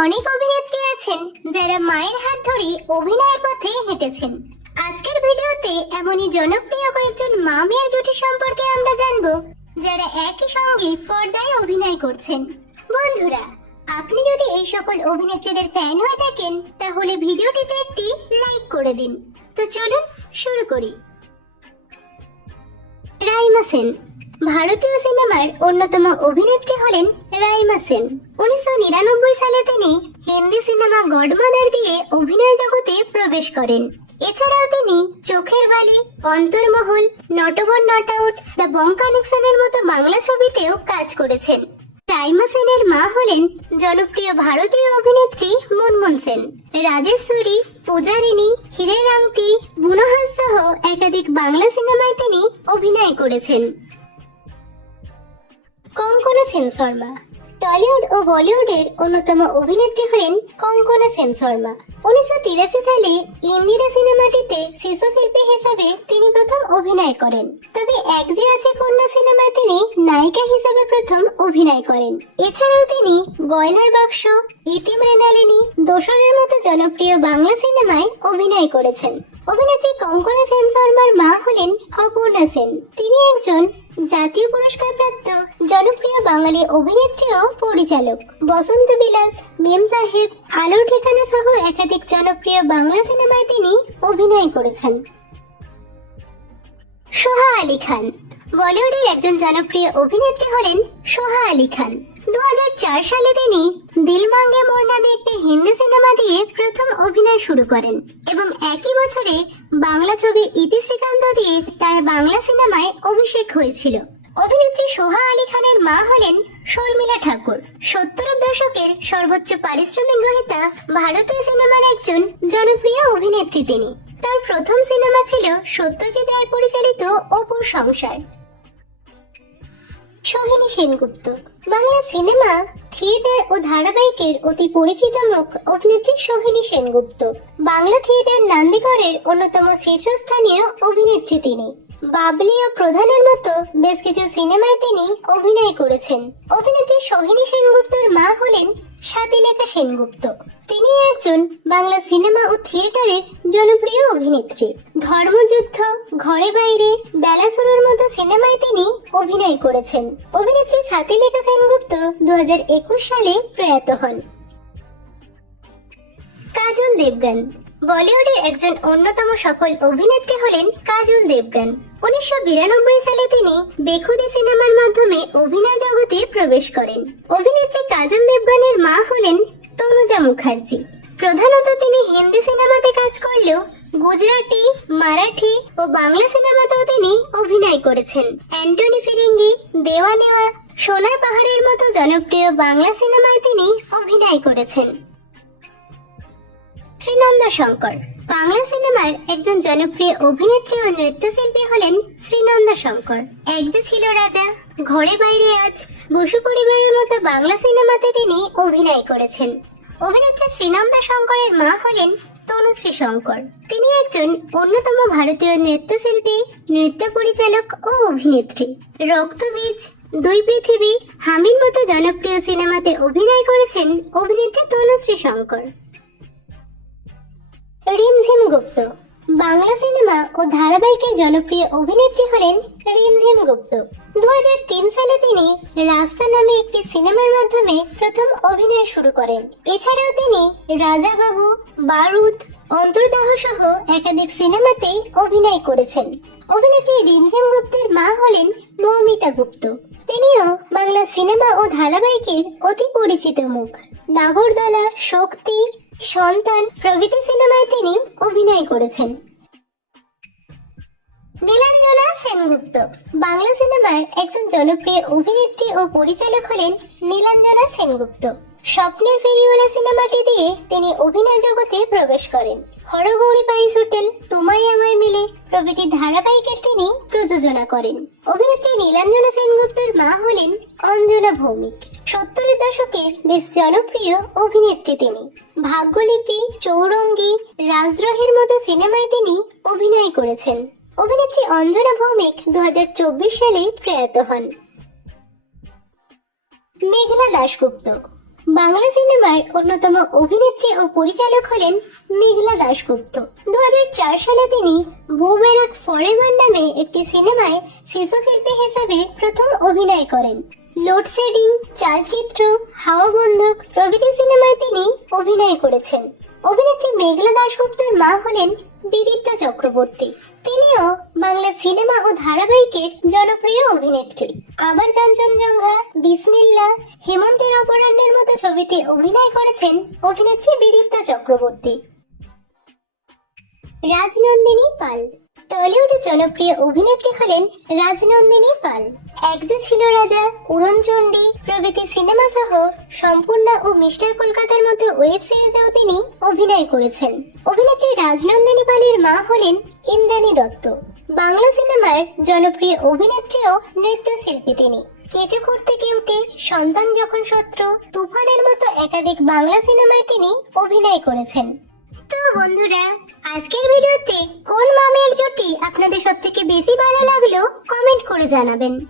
অনেক অভিনেত্রী আছেন যারা মায়ের হাত ধরে অভিনয়ের পথে হেঁটেছেন। আজকের ভিডিওতে এমনই জনপ্রিয় কয়েকজন মা মেয়ের জুটি সম্পর্কে আমরা জানবো, যারা একই সঙ্গে পর্দায় অভিনয় করছেন। বন্ধুরা, আপনি যদি এই সকল অভিনেত্রীদের ফ্যান হয়ে থাকেন তাহলে ভিডিওটিতে একটি লাইক করে দিন। তো চলুন শুরু করি। রাইমা সেন ভারতীয় সিনেমার অন্যতম অভিনেত্রী হলেন রাইমা সেন। 1999 সালে তিনি হিন্দি সিনেমা গডমাদার দিয়ে অভিনয় জগতে প্রবেশ করেন। এছাড়াও তিনি চোখের বালি, অন্তর্মহল, Natwar not out, the Bong কানেকশনের মতো বাংলা ছবিতেও কাজ করেছেন। রাইমা সেনের মা হলেন জনপ্রিয় ভারতীয় অভিনেত্রী মুনমুন সেন। রাজেশ্বরী, পূজারিনী, হীরের আংটি, বুনোহাস সহ একাধিক বাংলা সিনেমায় তিনি অভিনয় করেছেন। কঙ্কনা সেন শর্মা টলিউড ও বলিউডের অন্যতম অভিনেত্রী হলেন কঙ্কনা সেন শর্মা। 1983 সালে ইন্দিরা সিনেমাটিতে শিশু শিল্পী হিসেবে তিনি প্রথম অভিনয় করেন। তবে এক যে আছে কন্যা সিনেমায় তিনি নায়িকা হিসেবে প্রথম অভিনয় করেন। এছাড়াও তিনি গয়নার বাক্স, ইতি মৃণালিনী, দোসরের মতো জনপ্রিয় বাংলা সিনেমায় অভিনয় করেছেন। অভিনেত্রী কঙ্কনা সেন শর্মার মা হলেন অপর্ণা সেন। তিনি একজন জাতীয় পুরস্কার প্রাপ্ত জনপ্রিয় বাঙালি অভিনেত্রী ও পরিচালক। বসন্ত বিলাস, মেম সাহেব, আলোর ঠিকানা সহ একাধিক জনপ্রিয় বাংলা সিনেমায় তিনি অভিনয় করেছেন। সোহা আলী খান বলিউডের একজন জনপ্রিয় অভিনেত্রী হলেন সোহা আলী খান। 2004 সালে তিনি দিল মাঙ্গে মোর নামে একটি হিন্দি সিনেমা দিয়ে প্রথম অভিনয় শুরু করেন এবং একই বছরে বাংলা ছবি ইতি শ্রীকান্ত দিয়ে তার বাংলা সিনেমায় অভিষেক হয়েছিল। অভিনেত্রী সোহা আলী খানের মা হলেন শর্মিলা ঠাকুর। 70-এর দশকের সর্বোচ্চ পারিশ্রমিক গ্রহীতা ভারতীয় সিনেমার একজন জনপ্রিয় অভিনেত্রী তিনি। তার প্রথম সিনেমা ছিল সত্যজিৎ রায় পরিচালিত অপুর সংসার। সোহিনী সেনগুপ্ত বাংলা সিনেমা, থিয়েটার ও ধারাবাহিকের অতি পরিচিত মুখ অভিনেত্রী সোহিনী সেনগুপ্ত। বাংলা থিয়েটার নান্দিগড়ের অন্যতম শীর্ষস্থানীয় অভিনেত্রী তিনি। বাবলি ও প্রধানের মতো বেশ কিছু সিনেমায় তিনি অভিনয় করেছেন। অভিনেত্রী সোহিনী সেনগুপ্তর মা হলেন স্বাতিলেখা সেনগুপ্ত। তিনি একজন বাংলা সিনেমা ও থিয়েটারের জনপ্রিয় অভিনেত্রী। ধর্মযুদ্ধ, ঘরে বাইরে, বেলা শুরুর মতো সিনেমায় তিনি অভিনয় করেছেন। অভিনেত্রী স্বাতিলেখা সেনগুপ্ত 2021 সালে প্রয়াত হন। কাজল দেবগন বলিউডের একজন অন্যতম সফল অভিনেত্রী হলেন কাজল দেবগন। 1992 সালে তিনি বেখুদে সিনেমার মাধ্যমে অভিনয় জগতে প্রবেশ করেন। অভিনেত্রী কাজল দেবগনের মা হলেন তনুজা মুখার্জি। প্রধানত তিনি হিন্দি সিনেমাতে কাজ করলেও গুজরাটি, মারাঠি ও বাংলা সিনেমাতেও তিনি অভিনয় করেছেন। অ্যান্টনি ফিরিঙ্গি, দেওয়া নেওয়া, সোনার পাহাড়ের মতো জনপ্রিয় বাংলা সিনেমায় তিনি অভিনয় করেছেন। শ্রীনন্দা শঙ্কর বাংলা সিনেমার একজন জনপ্রিয় অভিনেত্রী ও নৃত্যশিল্পী হলেন শ্রীনন্দা শঙ্কর। এক যে ছিল রাজা, ঘরে বাইরে আজ, বসু পরিবারের মতো বাংলা সিনেমাতে তিনি অভিনয় করেছেন। অভিনেত্রী শ্রীনন্দা শঙ্করের মা হলেন তনুশ্রী শঙ্কর। তিনি একজন অন্যতম ভারতীয় নৃত্যশিল্পী, নৃত্য পরিচালক ও অভিনেত্রী। রক্তবীজ, দুই পৃথিবী, হামির মতো জনপ্রিয় সিনেমাতে অভিনয় করেছেন অভিনেত্রী তনুশ্রী শঙ্কর। রিমঝিম গুপ্ত বাংলা সিনেমা ও ধারাবাহিকের জনপ্রিয় অভিনেত্রী হলেন রিমঝিম গুপ্ত। 2003 সালে তিনি রাস্তা নামে একটি সিনেমার মাধ্যমে প্রথম অভিনয় শুরু করেন। এছাড়াও তিনি রাজা বাবু, বারুদ, অন্তর্দাহ সহ একাধিক সিনেমাতে অভিনয় করেছেন। অভিনেত্রী রিমঝিম গুপ্তের মা হলেন মৌমিতা গুপ্ত। তিনিও বাংলা সিনেমা ও ধারাবাহিকের অতি পরিচিত মুখ। নাগরদোলা, শক্তি, সন্তান প্রভৃতি সিনেমায় তিনি অভিনয় করেছেন। নীলাঞ্জনা সেনগুপ্ত বাংলা সিনেমার একজন জনপ্রিয় অভিনেত্রী ও পরিচালক হলেন নীলাঞ্জনা সেনগুপ্ত। স্বপ্নের ফেরিওয়ালা সিনেমাটি দিয়ে তিনি অভিনয় জগতে প্রবেশ করেন। হরগৌরী পাইস হোটেল, তোমায় আমায় মিলে প্রভৃতি ধারাবাহিকের তিনি প্রযোজনা করেন। অভিনেত্রী নীলাঞ্জনা সেনগুপ্তের মা হলেন অঞ্জনা ভৌমিক। 70-এর দশকের বেশ জনপ্রিয় অভিনেত্রী তিনি। ভাগ্যলিপি, চৌরঙ্গী, রাজদ্রোহীর মতো সিনেমায় তিনি অভিনয় করেছেন। অভিনেত্রী অঞ্জনা ভৌমিক 2024 সালে প্রয়াত হন। মেঘলা দাশগুপ্ত বাংলা সিনেমার অন্যতম অভিনেত্রী ও পরিচালক হলেন মেঘলা দাশগুপ্ত। 2004 সালে তিনি বউ বেরাক ফরএভার নামে একটি সিনেমায় শিশু শিল্পী হিসেবে প্রথম অভিনয় করেন। লোডশেডিং, চালচিত্র, হাওয়া বন্ধক প্রভৃতি সিনেমায় তিনি অভিনয় করেছেন। অভিনেত্রী মেঘলা দাশগুপ্তর মা হলেন বিদিতা চক্রবর্তী। তিনিও বাংলা সিনেমা ও ধারাবাহিকের জনপ্রিয় অভিনেত্রী। আবার কাঞ্চনজঙ্ঘা, বিসমিল্লাহ, হেমন্তের অপরাহ্নের মতো ছবিতে অভিনয় করেছেন অভিনেত্রী বিদিতা চক্রবর্তী। রাজনন্দিনী পাল। টলিউডের জনপ্রিয় অভিনেত্রী হলেন রাজনন্দিনী পাল। এক যে ছিল রাজা, উড়নচণ্ডী প্রভৃতি সিনেমা সহ সম্পূর্ণা ও মিস্টার কলকাতার মতো ওয়েব সিরিজেও তিনি অভিনয় করেছেন। অভিনেত্রী রাজনন্দিনী পালের মা হলেন ইন্দ্রাণী দত্ত। বাংলা সিনেমার জনপ্রিয় অভিনেত্রী ও নৃত্যশিল্পী তিনি। কেঁচো খুঁড়তে কেউটে, সন্তান যখন শত্রু, তুফানের মতো একাধিক বাংলা সিনেমায় তিনি অভিনয় করেছেন। তো বন্ধুরা, আজকের ভিডিওতে কোন মামের জুটি আপনাদের সবথেকে বেশি ভালো লাগলো কমেন্ট করে জানাবেন।